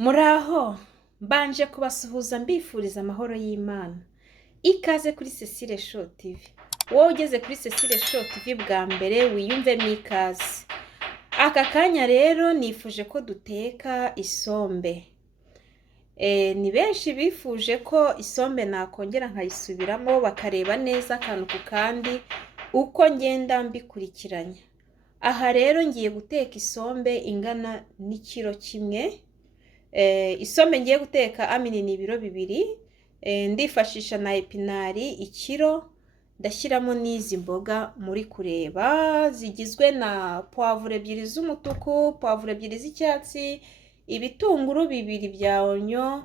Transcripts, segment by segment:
Muraho, mbanje kubasuhuza mbifuriza amahoro y'Imana. Ikaze kuri Cecile Show TV. Wowe ugeze kuri Cecile Show TV bwa mbere wiyumvemo ikaze. Aka kanya rero nifuje ko duteka isombe. Ni benshi bifuje ko isombe nakongera nkayisubiramo bakareba neza akantu ku kandi uko ngenda mbikurikiranya. Aha rero ngiye guteka isombe ingana n'ikiro kimwe. Isombe ngiye guteka ni ibiro bibiri. Ndifashisha na epinari ikiro, ndashyiramo n'izi mboga muri kureba zigizwe na poivre ebyiri z'umutuku, poivre ebyiri z'icyatsi, ibitunguru bibiri bya onyo,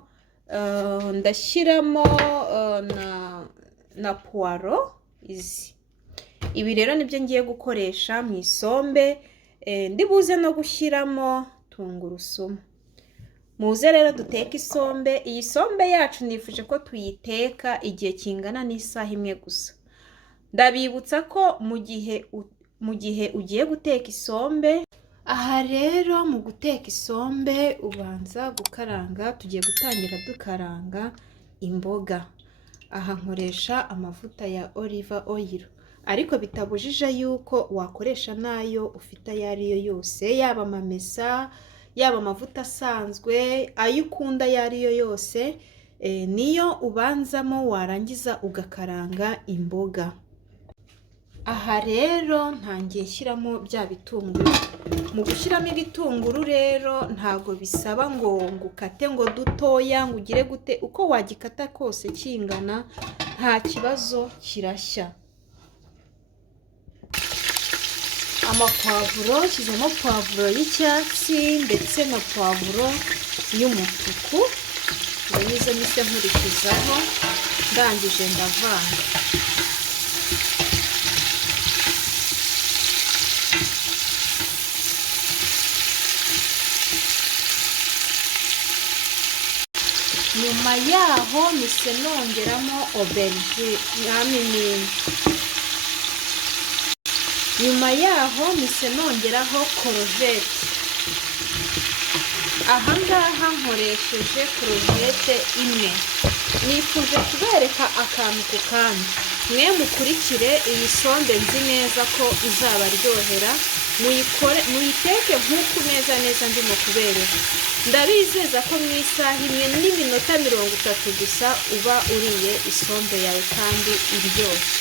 ndashyiramo na puwaro izi. Ibi rero nibyo ngiye gukoresha mu isombe, ndibuze no gushyiramo tungurusumu. Muze rero duteka isombe. Iyi sombe yacu nifuje ko tuyiteka igihe kingana n'isaha imwe gusa. Ndabibutsa ko mu gihe ugiye guteka isombe, aha rero mu guteka isombe ubanza gukaranga. Tugiye gutangira dukaranga imboga. Aha nkoresha amavuta ya olive oil, ariko bitabujije yuko wakoresha nayo ufite ayo ariyo yose, yaba amamesa, yaba amavuta asanzwe, ayo ukunda ayo ariyo yose, niyo ubanzamo warangiza ugakaranga imboga. Aha rero ntangiye nshyiramo bya bitunguru. Mu gushyiramo ibitunguru rero ntago bisaba ngo ukate ngo dutoya ngo ugire gute, uko wagikata kose kingana nta kibazo, kirashya. Amapavuro, nshyizemo pavuro y'icyatsi ndetse na pavuro y'umutuku. Ndanyuze mise nkurikizaho, ndangije ndavanga. Nyuma yaho mise nongeramo aubergine, nyuma yaho mise nongeraho korojete. Aha ngaha nkoresheje korojete imwe. Nifuje kubereka akantu ku kandi. Mwe mukurikire iyi sombe, nzi neza ko izabaryohera. Muyiteke nk'uku neza ndimo kubereka. Ndabizeza ko mu isaha imwe n'iminota 30 gusa uba uriye isombe yawe kandi iryoshye.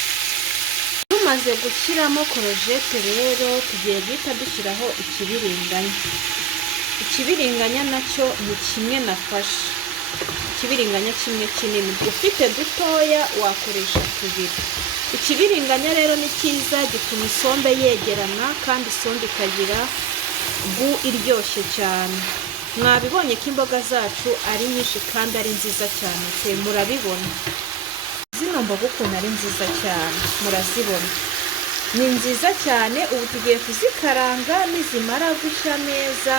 Tumaze gushyiramo korojete rero tugiye guhita dushyiraho ikibiringanya. Ikibiringanya nacyo ni kimwe nafashe. Ikibiringanya kimwe kinini. Ufite dutoya wakoresha tubiri. Ikibiringanya rero ni cyiza, gituma isombe yegerana kandi isombe ikagira gu iryoshye cyane. Mwabibonye ko imboga zacu ari nyinshi kandi ari nziza cyane. Murabibona zino mboga ukuntu ari nziza cyane, murazibona ni nziza cyane. Ubu tugiye kuzikaranga, nizimara gushya neza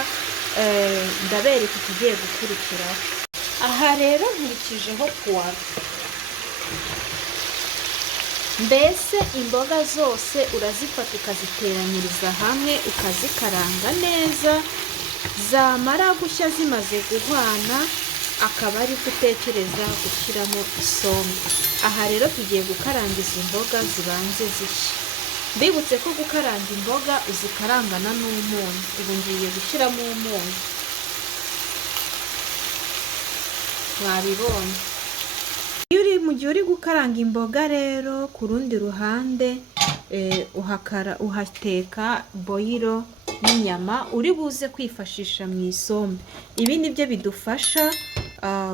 ndabereka ikigiye gukurikiraho. Aha rero nkurikijeho puwaro. Mbese imboga zose urazifata ukaziteranyiriza hamwe ukazikaranga neza, zamara gushya zimaze guhwana akaba ari gutekereza gushyiramo isombe. Aha rero tugiye gukaranga izi mboga zibanze zishya. Mbibutse ko gukaranga imboga uzikarangana n'umunyu. Ubu ngiye gushyiramo umunyu. Mwabibonye. Mu gihe uri gukaranga imboga rero, ku rundi ruhande uhateka boyiro n'inyama uri buze kwifashisha mu isombe. Ibi nibyo bidufasha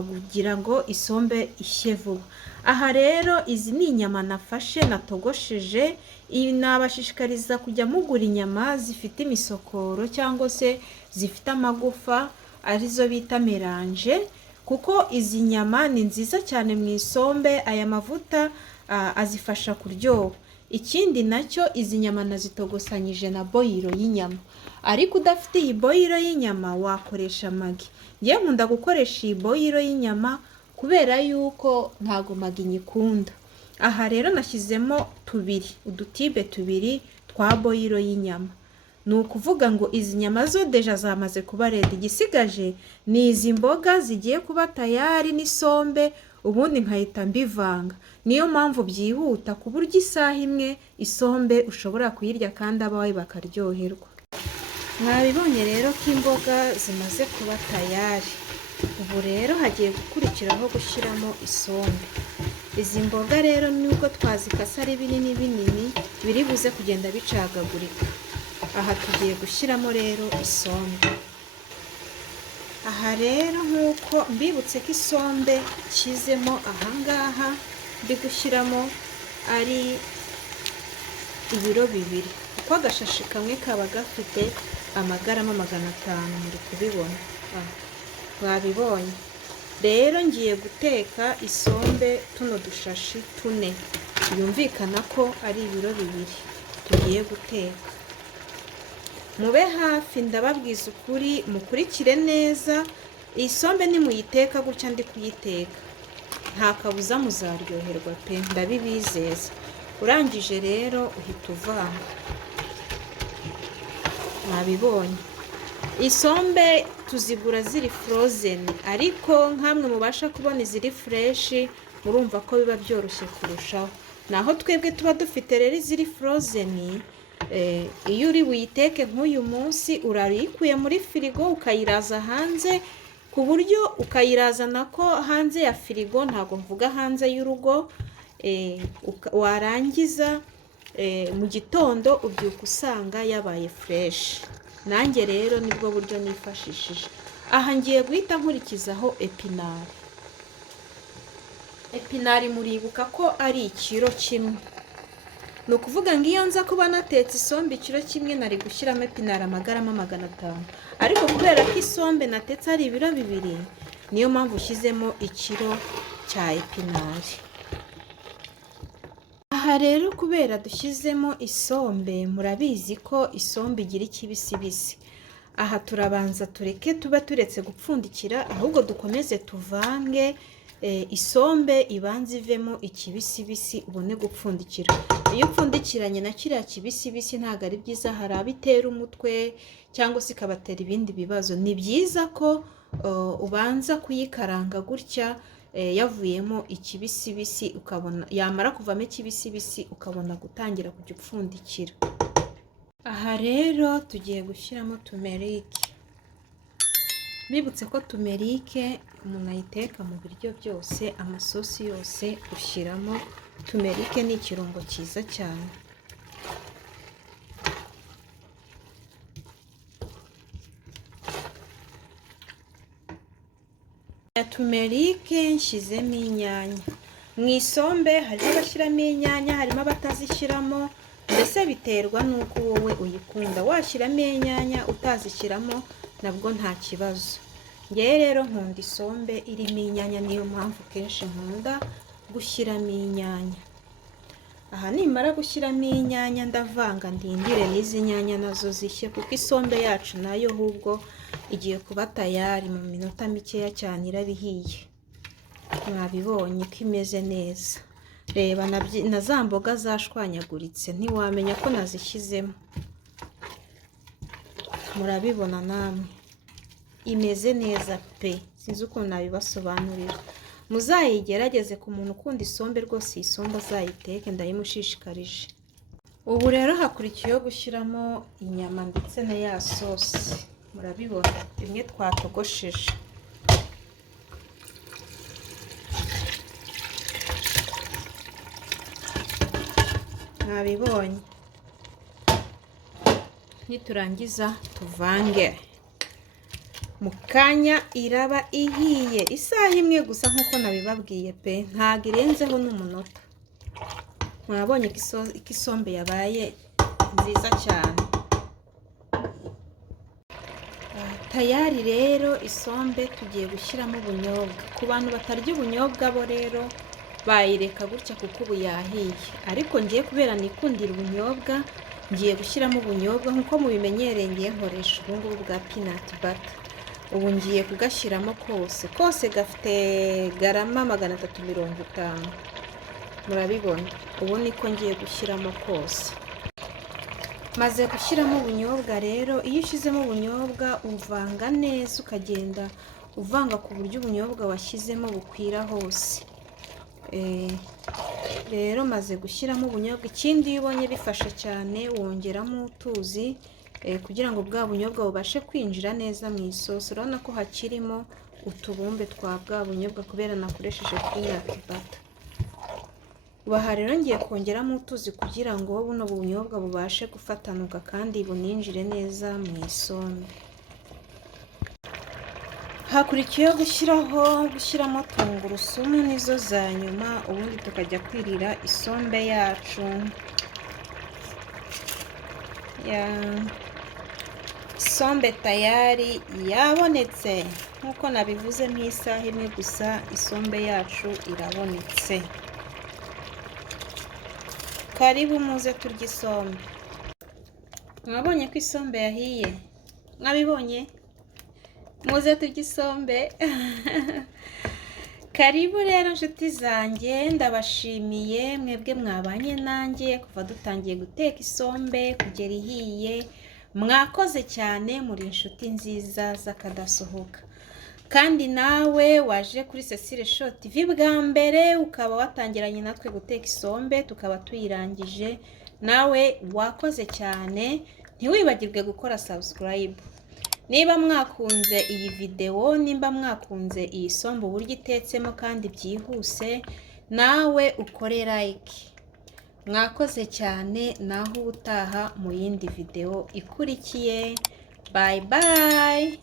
kugira ngo isombe ishye vuba. Aha rero izi ni inyama nafashe natogosheje. Nabashishikariza kujya mugura inyama zifite imisokoro cyangwa se zifite amagufa, arizo bita meranje, kuko izi nyama ni nziza cyane mu isombe. Aya mavuta azifasha kuryoha. Ikindi nacyo, izi nyama nazitogosanyije na boyiro y'inyama. Ariko udafite iyi boyiro y'inyama wakoresha magi. Ngiye nkunda gukoresha iyi boyiro y'inyama kubera yuko ntago magi nyikunda. Aha rero nashyizemo udutibe tubiri twa boyiro y'inyama. ni ukuvuga ngo izi nyama zo deja zamaze kuba redi, igisigaje ni izi mboga zigiye kuba tayari n'isombe, ubundi nkahita mbivanga. Niyo mpamvu byihuta ku buryo isaha imwe isombe ushobora kuyirya kandi abawe bakaryoherwa. Mwabibonye rero ko imboga zimaze kuba tayari, ubu rero hagiye gukurikiraho gushyiramo isombe. Izi mboga rero nubwo twazikase ari binini binini biri buze kugenda bicagagurika. Aha tugiye gushyiramo rero isombe. Aha rero nk'uko mbibutse ko isombe nshyizemo ahangaha ndi gushyiramo ari ibiro 2, kuko agashashi kamwe kaba gafite amagarama 500, muri kubibona. Mwabibonye rero ngiye guteka isombe tuno dushashi 4, yumvikana ko ari ibiro 2 tugiye guteka. Mube hafi ndababwiza ukuri, mukurikire neza. Iyi sombe nimuyiteka gutya ndi kuyiteka nta kabuza muzaryoherwa pe, ndabibizeza. Urangije rero uhita uvanga. Mwabibonye isombe tuzigura ziri frozen, ariko nkamwe mubasha kubona iziri fresh murumva ko biba byoroshye kurushaho. Naho twebwe tuba dufite rero iziri frozen, iyo uri buyiteke nk'uyu munsi urayikuye muri firigo ukayiraza hanze, ku buryo ukayirazana ko hanze ya firigo, ntabwo mvuga hanze y'urugo, warangiza mu gitondo ubyuka usanga yabaye fresh. Nanjye rero nibwo buryo nifashishije. Aha ngiye guhita nkurikizaho epinari. Epinari muribuka ko ari ikiro kimwe, ni ukuvuga ngo iyo nza kuba natetse isombe ikiro kimwe nari gushyiramo epinari amagarama 500, ariko kubera ko isombe natetse ari ibiro 2, niyo mpamvu ushyizemo ikiro cya epinari. Aha rero kubera dushyizemo isombe, murabizi ko isombe igira ikibisibisi. Aha turabanza tureke tuba turetse gupfundikira, ahubwo dukomeze tuvange isombe ibanza ivemo ikibisibisi ubone gupfundikira. Iyo upfundikiranye na kiriya kibisibisi ntabwo ari byiza, hari abitera umutwe cyangwa se ikabatera ibindi bibazo. Ni byiza ko ubanza kuyikaranga gutya yavuyemo ikibisibisi, ukabona yamara kuvamo ikibisibisi ukabona gutangira kujya upfundikira. Aha rero tugiye gushyiramo tumerike. Bibutse ko tumerike umuntu ayiteka mu biryo byose, amasosi yose ushyiramo tumerike. Ni ikirungo cyiza cyane. Tumerike nshyizemo inyanya. Mu isombe harimo abashyiramo inyanya, harimo abatazishyiramo, mbese biterwa n'uko wowe uyikunda. Washyiramo inyanya utazishyiramo nabwo nta kibazo. Ngewe rero nkunda isombe irimo inyanya, niyo mpamvu kenshi nkunda gushyiramo inyanya. Aha nimara gushyiramo inyanya ndavanga ndindire n'izi nyanya nazo zishye, kuko isombe yacu nayo ahubwo igiye kuba tayari mu minota mikeya cyane irabihiye. Mwabibonye ko imeze neza. Reba na za mboga zashwanyaguritse ntiwamenya ko nazishyizemo. Murabibona namwe imeze neza pe, sinzi ukuntu nabibasobanurira. Muzayigerageze ku muntu ukunda isombe rwose, iyi sombe azayiteke, ndayimushishikarije. Ubu rero hakurikiyeho gushyiramo inyama ndetse na ya sosi. Murabibona bimwe twatogosheje. Mwabibonye. Niturangiza tuvange. Mu kanya iraba ihiye, isaha imwe gusa nk'uko nabibabwiye pe, ntabwo irenzeho n'umunota. Mwabonye ko isombe yabaye nziza cyane. Tayari rero isombe tugiye gushyiramo ubunyobwa. Ku bantu batarya ubunyobwa bo rero bayireka gutya kuko ubu yahiye, ariko ngiye kubera nikundira ubunyobwa ngiye gushyiramo ubunyobwa. Nk'uko mubimenyereye ngiye nkoresha ubungubu bwa peanut butter. Ubu ngiye kugashyiramo kose gafite garama 350. Murabibona, ubu niko ngiye gushyiramo kose. maze gushyiramo ubunyobwa rero, iyo ushyizemo ubunyobwa uvanga neza, ukagenda uvanga ku buryo ubunyobwa washyizemo bukwira hose. Rero maze gushyiramo ubunyobwa, ikindi iyo ubonye bifashe cyane wongeramo utuzi kugira ngo bwa bunyobwa bubashe kwinjira neza mu isosi. Urabona ko hakirimo utubumbe twa bwa bunyobwa kubera nakoresheje peanut butter. Aha rero ngiye kongeramo utuzi kugira ngo buno bunyobwa bubashe gufatanuka kandi buninjire neza mu isombe. Hakurikiyeho gushyiramo tungurusumu, nizo za nyuma, ubundi tukajya kwirira isombe yacu. Isombe tayari yabonetse, nk'uko nabivuze nk'isaha imwe gusa isombe yacu irabonetse. Karibu muze turya isombe. Mwabonye ko isombe yahiye? Mwabibonye? Muze turya isombe. Karibu rero nshuti zanjye, ndabashimiye mwebwe mwabanye nanjye kuva dutangiye guteka isombe kugera ihiye. Mwakoze cyane, muri inshuti nziza z'akadasohoka. Kandi nawe waje kuri Cecile Show TV bwa mbere ukaba watangiranye natwe guteka isombe tukaba tuyirangije, nawe wakoze cyane. Ntiwibagirwe gukora subscribe. Niba mwakunze iyi video, nimba mwakunze iyi sombe uburyo itetsemo kandi byihuse, nawe ukore like. Mwakoze cyane, naho ubutaha mu yindi video ikurikiye. Bye bye.